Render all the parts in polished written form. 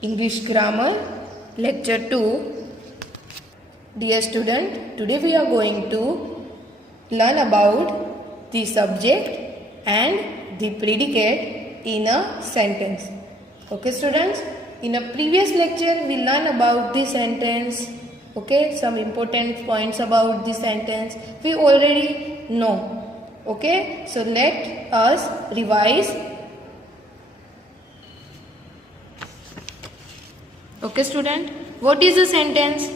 English Grammar Lecture 2. Dear student, today we are going to learn about the subject and the predicate in a sentence. Okay students, in a previous lecture we learned about the sentence. Okay, some important points about the sentence we already know. Okay, so let us revise. Okay student, what is a sentence?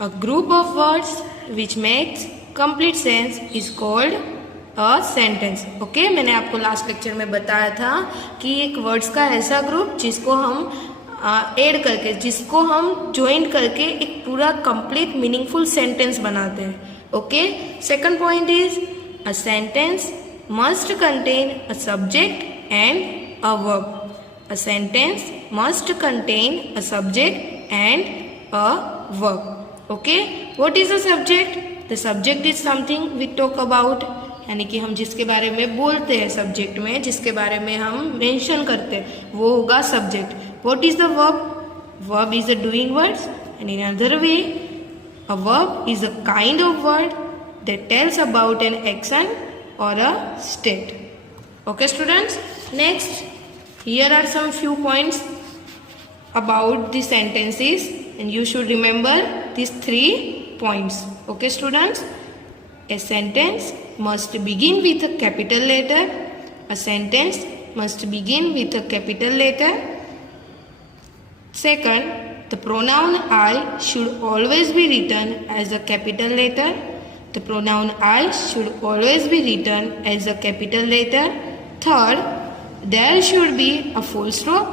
A group of words which makes complete sense is called a sentence. Okay, मैंने आपको last lecture में बताया था कि एक words का ऐसा group जिसको हम ऐड करके, जिसको हम ज्वाइन करके एक पूरा कंप्लीट मीनिंगफुल सेंटेंस बनाते हैं. Okay, second point is a sentence must contain a subject and a verb. A sentence must contain a subject and a verb. Okay, what is a subject? The subject is something we talk about, यानी कि हम जिसके बारे में बोलते हैं subject में, जिसके बारे में हम मेंशन करते हैं वो होगा subject. What is the verb? Verb is a doing words, and in another way a verb is a kind of word that tells about an action or a state. Okay students, next here are some few points about the sentences and you should remember these 3 points. Okay students, a sentence must begin with a capital letter. A sentence must begin with a capital letter. Second, the pronoun I should always be written as a capital letter. The pronoun I should always be written as a capital letter. Third, there should be a full stop,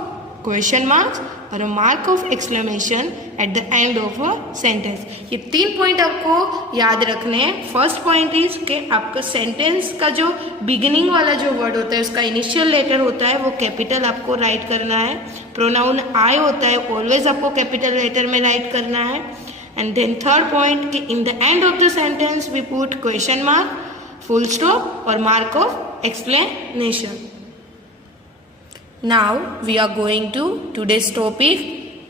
question marks और a mark of exclamation at the end of a sentence. ये 3 point आपको याद रखने हैं. First point is कि आपका sentence का जो बिगिनिंग वाला जो वर्ड होता है उसका इनिशियल लेटर होता है वो कैपिटल आपको राइट करना है. प्रोनाउन आई होता है ऑलवेज आपको कैपिटल लेटर में राइट करना है. एंड देन थर्ड पॉइंट कि in the end of the sentence we put question mark, full stop और mark of explanation. Now we are going to today's topic,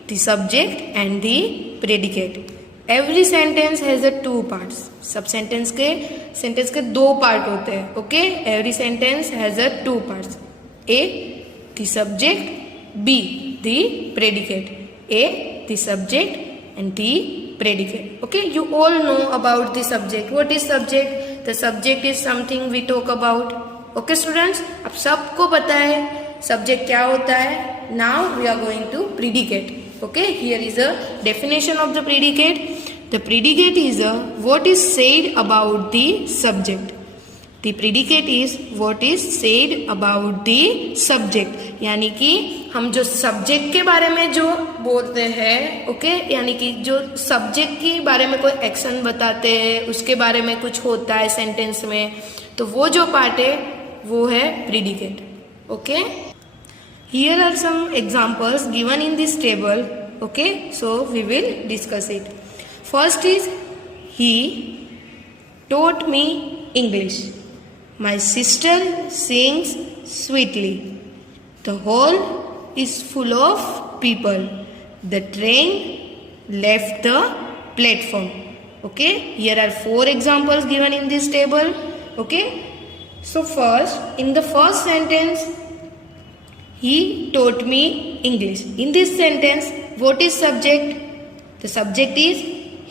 the subject and the predicate. Every sentence has a 2 parts. सब sentence के 2 part होते हैं. Okay, every sentence has a 2 parts. A, the subject. B, the predicate. A, the subject and the predicate. Okay, you all know about the subject. What is subject? The subject is something we talk about. Okay students, अब सबको पता है subject क्या होता है. Now we are going to predicate. Okay, here is a definition of the predicate. The predicate is a what is said about the subject. The predicate is what is said about the subject, यानी कि हम जो subject के बारे में जो बोलते हैं. ओके, यानी कि जो सब्जेक्ट के बारे में कोई एक्शन बताते हैं, उसके बारे में कुछ होता है सेंटेंस में, तो वो जो पार्ट है वो है predicate. Okay, here are some examples given in this table. Okay, so we will discuss it. First is he taught me English. My sister sings sweetly. The hall is full of people. The train left the platform. Okay, here are 4 examples given in this table. Okay, so first, in the first sentence, he taught me English. In this sentence, what is subject? The subject is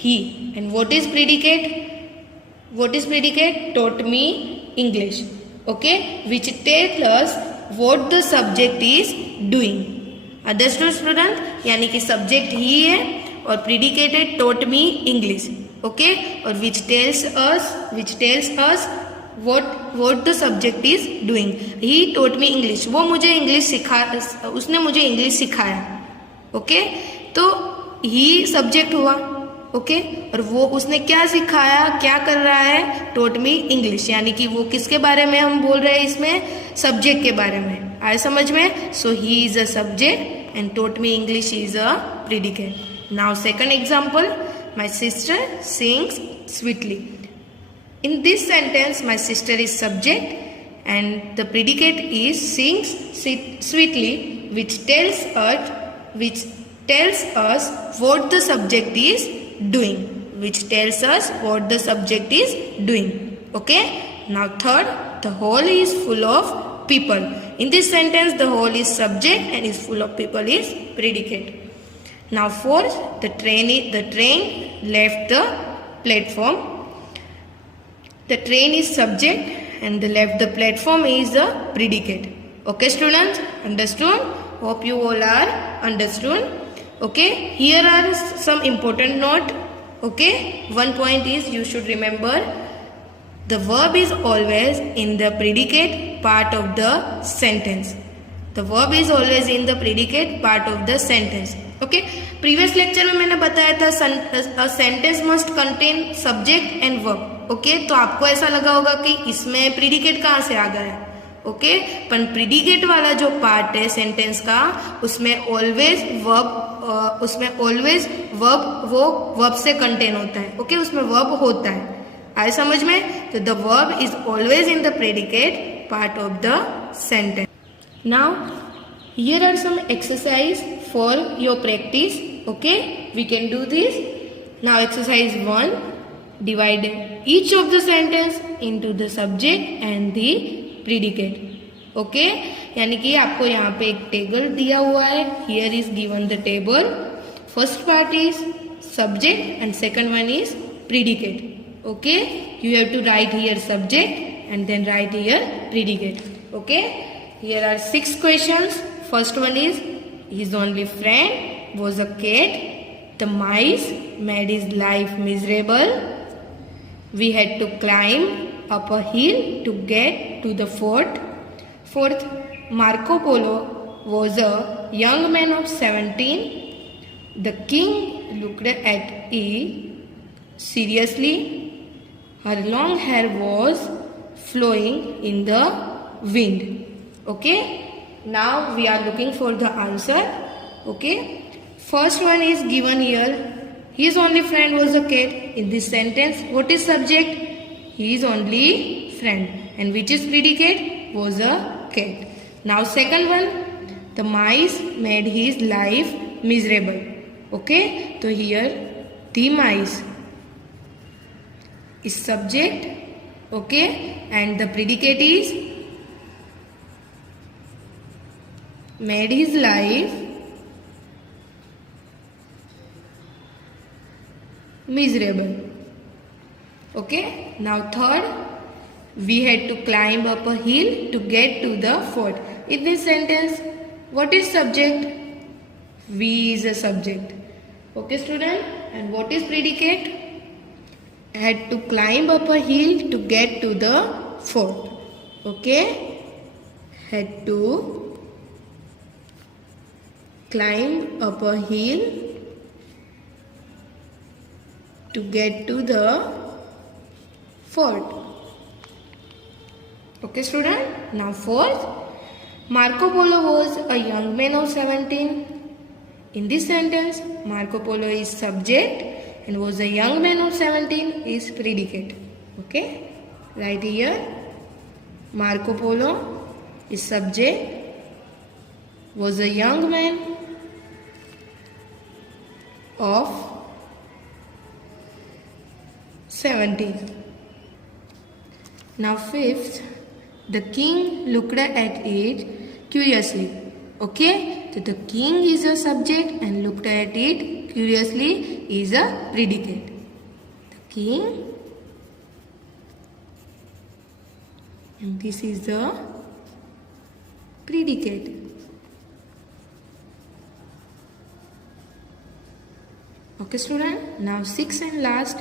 he. And what is predicate? What is predicate? Taught me English. Okay, which tells us what the subject is doing. Understood student? यानी कि subject ही है और predicate है taught me English. Okay, और which tells us what the subject is doing. He taught me English. वो मुझे उसने मुझे इंग्लिश सिखाया. ओके, तो ही सब्जेक्ट हुआ. ओके, और वो उसने क्या सिखाया, क्या कर रहा है, taught me English, यानी कि वो किसके बारे में हम बोल रहे हैं इसमें, सब्जेक्ट के बारे में. आए समझ में? So he is a subject and taught me English is a predicate. Now second example, my sister sings sweetly. In this sentence, my sister is subject and the predicate is sings sweetly, which tells us which tells us what the subject is doing. Which tells us what the subject is doing. Okay. Now third, the hall is full of people. In this sentence, the hall is subject and is full of people is predicate. Now fourth, the train left the platform. The train is subject and the left the platform is the predicate. Okay students, understood? Hope you all are understood. Okay, here are some important note. Okay, one point is you should remember the verb is always in the predicate part of the sentence. The verb is always in the predicate part of the sentence. Okay, previous lecture में मैंने बताया था a sentence must contain subject and verb. Okay, तो आपको ऐसा लगा होगा कि इसमें predicate कहाँ से आ गया. ओके, पर प्रीडिकेट वाला जो पार्ट है सेंटेंस का उसमें ऑलवेज वर्ब वो वर्ब से कंटेन होता है. ओके, उसमें वर्ब होता है. आए समझ में? तो the verb is always in the predicate part of the sentence. Now here are some exercise for your practice. Okay, we can do this. Now exercise 1, divide each of the sentence into the subject and the predicate. Okay, यानी कि आपको यहाँ पे एक table दिया हुआ है. Here is given the table. First part is subject and second one is predicate. Okay, you have to write here subject and then write here predicate. Okay, here are 6 questions. First one is his only friend was a cat. The mice made his life miserable. We had to climb up a hill to get to the fort. Fourth, Marco Polo was a young man of 17. The king looked at it seriously. Her long hair was flowing in the wind. Okay, now we are looking for the answer. Okay, first one is given here. His only friend was a cat. In this sentence, what is subject? His only friend. And which is predicate? Was a cat. Now second one, the mice made his life miserable. Okay, so here the mice is subject. Okay, and the predicate is made his life miserable. Okay, now third, we had to climb up a hill to get to the fort. In this sentence, what is subject? We is a subject. Okay student, and what is predicate? Had to climb up a hill to get to the fort. Okay, had to climb up a hill to get to the fort. Okay student, now fourth, Marco Polo was a young man of 17. In this sentence, Marco Polo is subject and was a young man of 17 is predicate. Okay, right here Marco Polo is subject, was a young man of 17. Now fifth, the king looked at it curiously. Okay, so the king is a subject and looked at it curiously is a predicate. The king, and this is the predicate. Okay student, now sixth and last,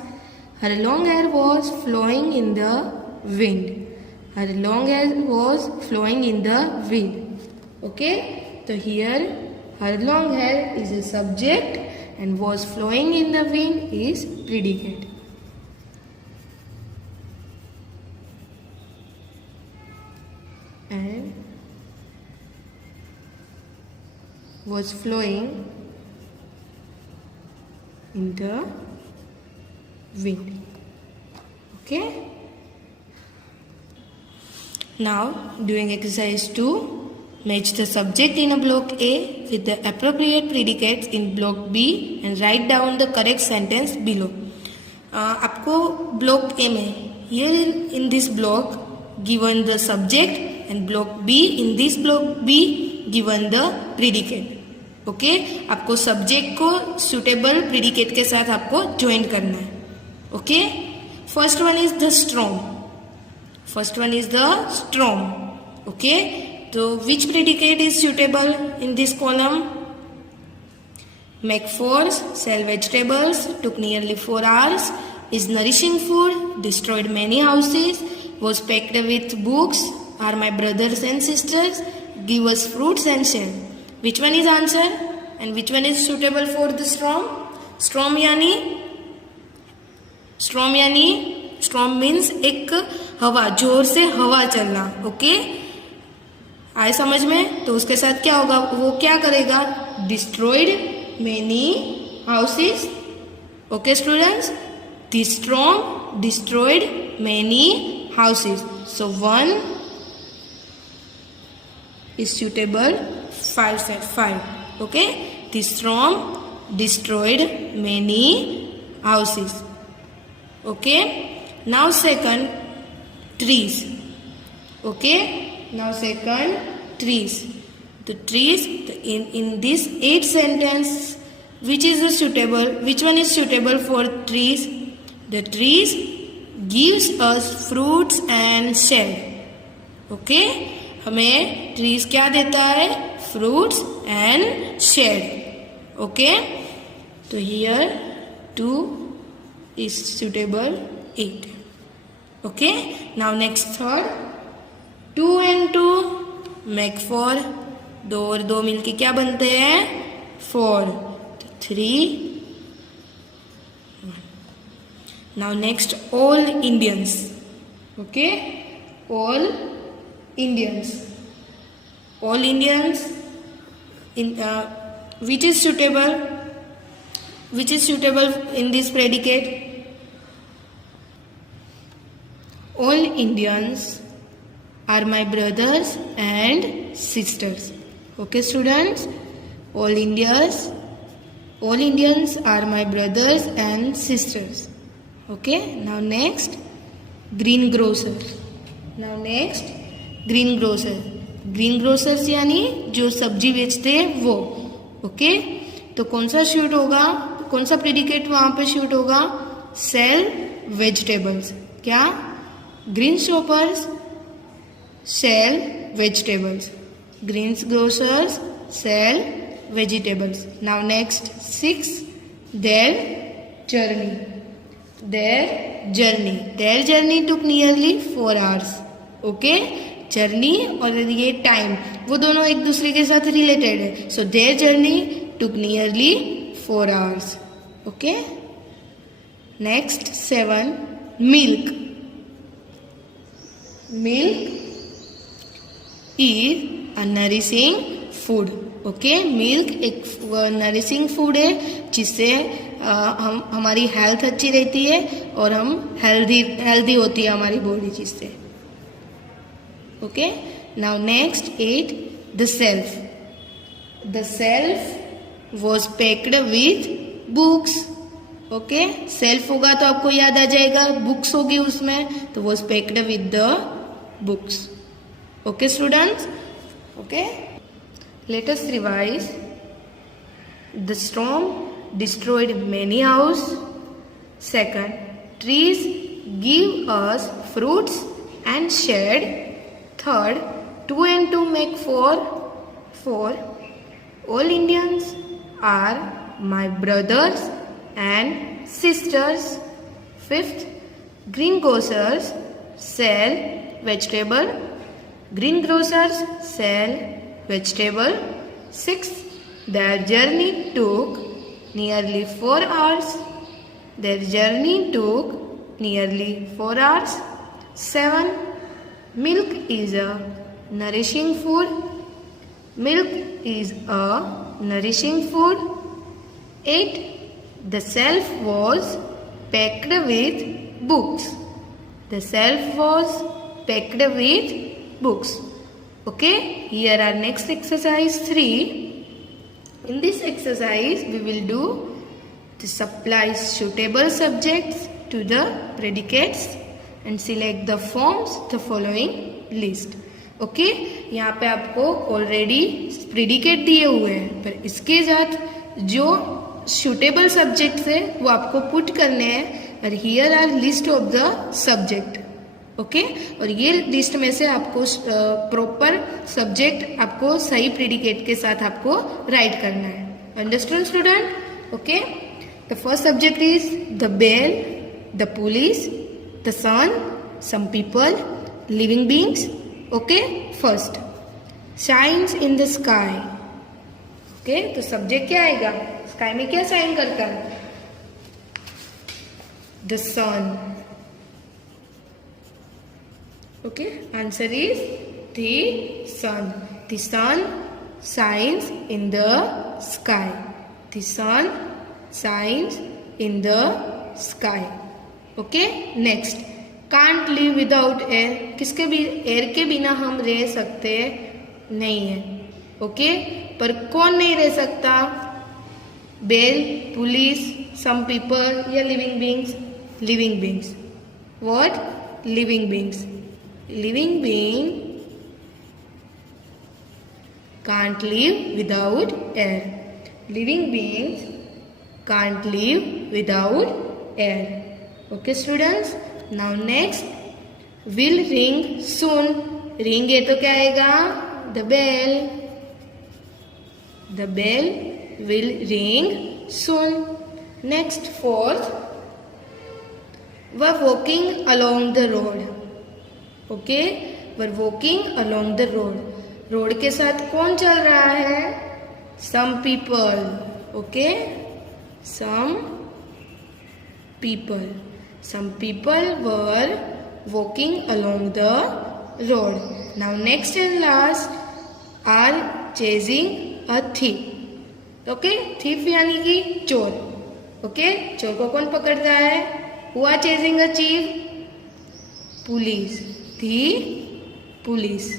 her long hair was flowing in the wind. Her long hair was flowing in the wind. Okay, so here her long hair is a subject and was flowing in the wind is predicate. And was flowing in the wind. Okay, now doing exercise 2, Match the subject in a block A with the appropriate predicates in block B and write down the correct sentence below. आपको block A में here in this block given the subject and block B in this block B given the predicate. Okay आपको subject को suitable predicate के साथ आपको join करना है. Okay first one is the strong. First one is the strong. Okay तो which predicate is suitable in this column? McForce sell vegetables, took nearly 4 hours, is nourishing food, destroyed many houses, was packed with books, are my brothers and sisters, give us fruits and shell. Which one is answer and which one is suitable for the storm? Storm means एक हवा, जोर से हवा चलना. Okay आए समझ में? तो उसके साथ क्या होगा? वो क्या करेगा? Destroyed many houses. Okay students, the storm destroyed many houses. So one is suitable. 5. Okay, the storm destroyed many houses. Okay, now second, trees. Okay, now second, trees. The trees in this 8 sentence, which is suitable? Which one is suitable for trees? The trees gives us fruits and shade. Okay, हमें trees क्या देता है? Fruits and shade. Okay, so here 2 is suitable 8. Okay, now next third, 2 and 2 make 4. 2 और 2 मिलके क्या बनते हैं? 4. 3. Now next, all Indians. Okay, all Indians. All Indians in which is suitable? Which is suitable in this predicate? All Indians are my brothers and sisters. Okay students, all Indians are my brothers and sisters. Okay, now next, greengrocer. Now next, greengrocer. ग्रीनग्रोसर्स यानी जो सब्जी बेचते हैं वो. Okay तो कौन सा shoot होगा? कौन सा प्रेडिकेट वहां पे शूट होगा? Sell vegetables. क्या? Green shoppers sell vegetables. Greengrocers sell vegetables. Now next 6, their journey. Their journey took nearly 4 hours. Okay, journey और ये टाइम वो दोनों एक दूसरे के साथ रिलेटेड है. So their journey took nearly 4 hours. Okay next 7, milk. Milk is a nourishing food. Okay milk एक नरिशिंग फूड है जिससे हम हमारी हेल्थ अच्छी रहती है और हम हेल्दी होती है हमारी बॉडी जिससे. Okay, now next 8, the self. The self was packed with books. Okay, self होगा तो आपको याद आ जाएगा books होगी उसमें, तो was packed with the books. Okay students, okay, let us revise. The storm destroyed many houses. Second, trees give us fruits and shade. Third, 2 and 2 make 4. All Indians are my brothers and sisters. Fifth, greengrocers sell vegetable. Greengrocers sell vegetable. Sixth, their journey took nearly 4 hours. Their journey took nearly 4 hours. 7, milk is a nourishing food. Milk is a nourishing food. 8, the shelf was packed with books. The shelf was packed with books. Okay, here are next exercise 3. In this exercise we will do to supply suitable subjects to the predicates and select the forms the following list. Okay, यहाँ पे आपको already predicate दिए हुए हैं, पर इसके साथ जो सुटेबल सब्जेक्ट्स है वो आपको पुट करने हैं, और here are list of the subject. Okay, और ये लिस्ट में से आपको प्रॉपर सब्जेक्ट आपको सही प्रेडिकेट के साथ आपको राइट करना है. Understand student? Okay, the first subject is the bell, the police, the sun, some people, living beings. Okay, first shines in the sky. Okay, तो सब्जेक्ट क्या आएगा? स्काई में क्या शाइन करता है? The sun. Okay, answer is the sun. The sun shines in the sky. The sun shines in the sky. Okay, next can't live without air. किसके भी air के बिना हम रह सकते नहीं है. ओके, पर कौन नहीं रह सकता? बेल, पुलिस, सम पीपल या living beings? Living beings. What? Living beings. Living being can't live without air. Living beings can't live without air. Okay students, now next will ring soon. Ring है तो क्या आएगा? The bell. The bell will ring soon. Next fourth, were walking along the road. Okay, were walking along the road. Road के साथ कौन चल रहा है? Some people. Okay, some people. Some people were walking along the road. Now next and last are chasing a thief. Okay, thief यानी कि चोर. Okay, चोर को कौन पकड़ता है? Who are chasing a thief? Police. The police.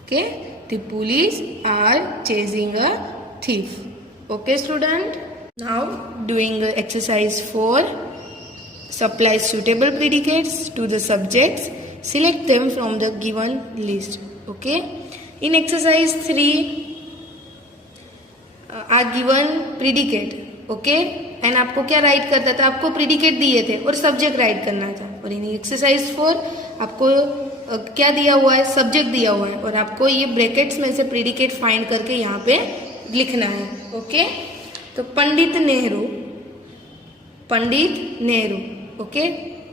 Okay, the police are chasing a thief. Okay student, now doing exercise 4. Supply suitable predicates to the subjects. Select them from the given list. Okay. In exercise 3, are given predicate. Okay. And आपको क्या right करता था? आपको predicate दिए थे और subject right करना था. और इन एक्सरसाइज 4 आपको क्या दिया हुआ है? सब्जेक्ट दिया हुआ है, और आपको ये ब्रैकेट्स में से प्रेडिकेट फाइंड करके यहाँ पे लिखना है. ओके, तो पंडित नेहरू. पंडित नेहरू. ओके,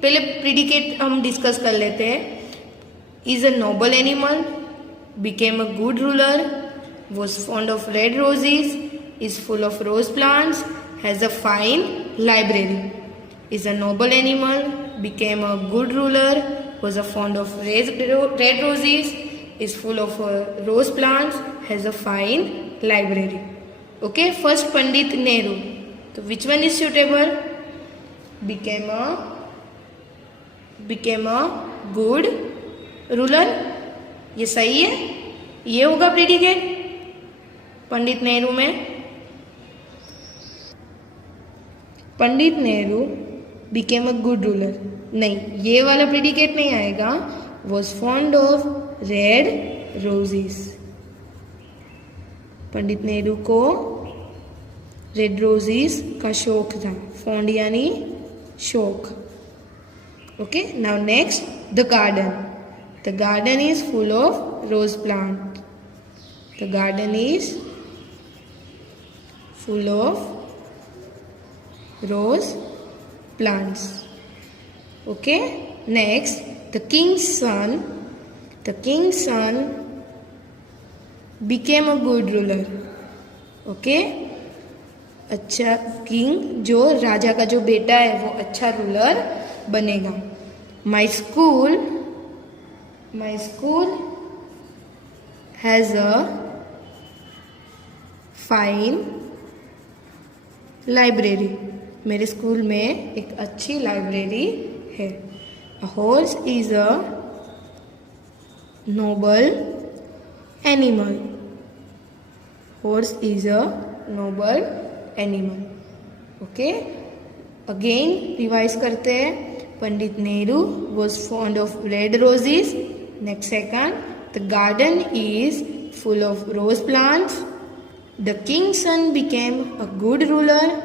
पहले प्रेडिकेट हम डिस्कस कर लेते हैं. Is a noble animal, became a good ruler, was fond of red roses, is full of rose plants, has a fine library. Is a noble animal, became a good ruler, was a fond of red roses, is full of rose plants, has a fine library. Okay, first Pandit Nehru. तो which one is suitable? became a good ruler. ये सही है, ये होगा predicate Pandit Nehru में. Pandit Nehru became a good ruler. नहीं, ये वाला प्रेडिकेट नहीं आएगा. was fond of red roses. Pandit Nehru को रेड रोजेस का शौक था. फॉन्ड यानी शौक. Okay, now next the garden. The garden is full of rose plant. The garden is full of rose plants. Okay, next the king's son. The king's son became a good ruler. Okay, अच्छा king, जो राजा का जो बेटा है वो अच्छा ruler बनेगा. My school has a fine library. मेरे स्कूल में एक अच्छी लाइब्रेरी है. A horse is a noble animal. Horse is a noble animal. Okay, again revise करते हैं. Pandit Nehru was fond of red roses. Next second, the garden is full of rose plants. The king's son became a good ruler.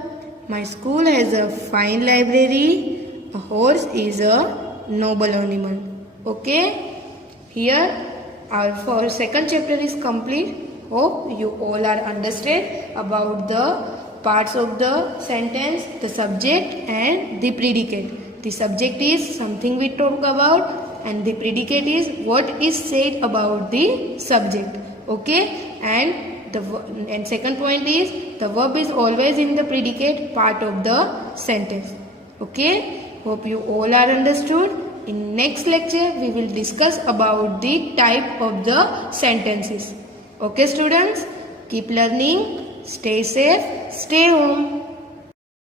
My school has a fine library. A horse is a noble animal. Okay, here our second chapter is complete. Hope you all are understood about the parts of the sentence, the subject and the predicate. The subject is something we talk about and the predicate is what is said about the subject. Okay, and second point is the verb is always in the predicate part of the sentence. Okay, hope you all are understood. In next lecture we will discuss about the type of the sentences. Okay students, keep learning, stay safe, stay home.